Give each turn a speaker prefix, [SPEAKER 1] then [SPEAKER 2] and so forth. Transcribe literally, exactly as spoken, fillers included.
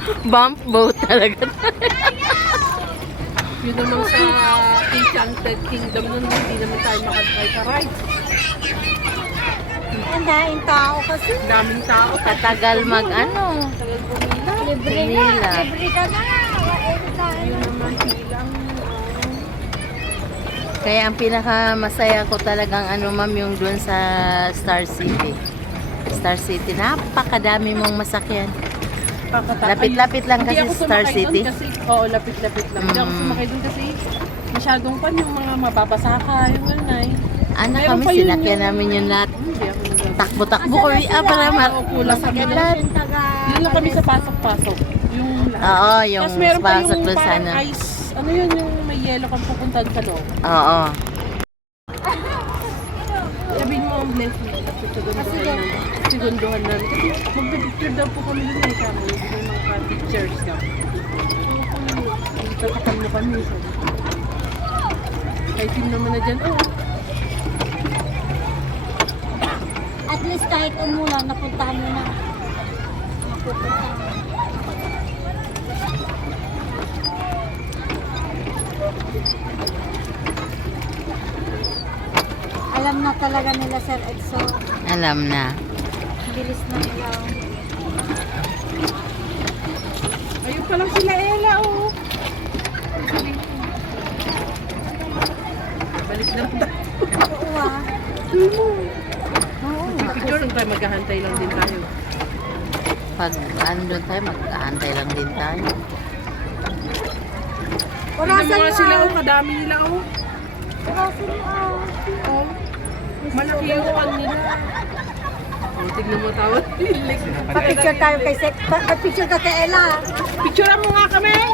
[SPEAKER 1] Bump boat talaga.
[SPEAKER 2] Yun naman sa Enchanted Kingdom nun, hindi naman tayo makatry ka ride.
[SPEAKER 3] Ang daing tao kasi.
[SPEAKER 2] Daming tao.
[SPEAKER 1] Katagal mag ano.
[SPEAKER 2] Tagal pumila.
[SPEAKER 3] Libre na.
[SPEAKER 1] Pumila.
[SPEAKER 3] Libre ka na. Anytime.
[SPEAKER 2] Yun naman hilang.
[SPEAKER 1] Kaya ang pinaka-masaya ko talagang ano ma'am yung doon sa Star City. Star City, napakadami mong masakyan. Lapit-lapit lang kasi Star City.
[SPEAKER 2] Kasi, oo, lapit-lapit lang. Hindi ako
[SPEAKER 1] Mm.
[SPEAKER 2] sumakay doon kasi masyadong pan yung mga mababasaka, yung anay.
[SPEAKER 1] Ano
[SPEAKER 2] Meron
[SPEAKER 1] kami,
[SPEAKER 2] pa yun
[SPEAKER 1] sinakyan
[SPEAKER 2] yung-
[SPEAKER 1] namin yung lahat.
[SPEAKER 2] Hindi ako nag-
[SPEAKER 1] Takbo-takbo ko. Ah, para ma-
[SPEAKER 2] kulang kami
[SPEAKER 1] masakyan
[SPEAKER 2] doon.
[SPEAKER 1] lahat.
[SPEAKER 2] Yun lang kami sa pasok-pasok. Yung lahat.
[SPEAKER 1] Oo, yung
[SPEAKER 2] Tapos meron pa
[SPEAKER 1] pasok
[SPEAKER 2] yung
[SPEAKER 1] doon
[SPEAKER 2] parang
[SPEAKER 1] sana.
[SPEAKER 2] ice. Ano yun yung may yellow kang pupuntahan sa loob.
[SPEAKER 1] Oo.
[SPEAKER 2] Sabihin mo ang blessing. Kasi segunduhan na. Segunduhan na. Kasi magpipicture daw po kami doon eh. Kami may mga pictures daw. Tatakan mo kami. Kahit yun naman na dyan. Oh,
[SPEAKER 3] At least kahit umulan, napuntahan mo na. Napupunta. Alam na talaga nila Sir Exo.
[SPEAKER 1] Alam na.
[SPEAKER 3] Bilis na nila.
[SPEAKER 2] ayun pa lang sila Ella, oh. Balik na tayo.
[SPEAKER 3] Oo ah.
[SPEAKER 1] Oo.
[SPEAKER 2] Picture lang tayo, maghahantay lang din tayo.
[SPEAKER 1] Pag andun tayo, mag-aantay lang din tayo.
[SPEAKER 2] Tignan mo nga sila, oh. Kadami nila, oh.
[SPEAKER 3] Orasan mo ah.
[SPEAKER 2] Oh. Malaki yung pan nila. Oh, tignan mo tawad.
[SPEAKER 3] Pa-picture tayo kay Sek. Pa-picture ka kay Ella.
[SPEAKER 2] Picture mo nga kami!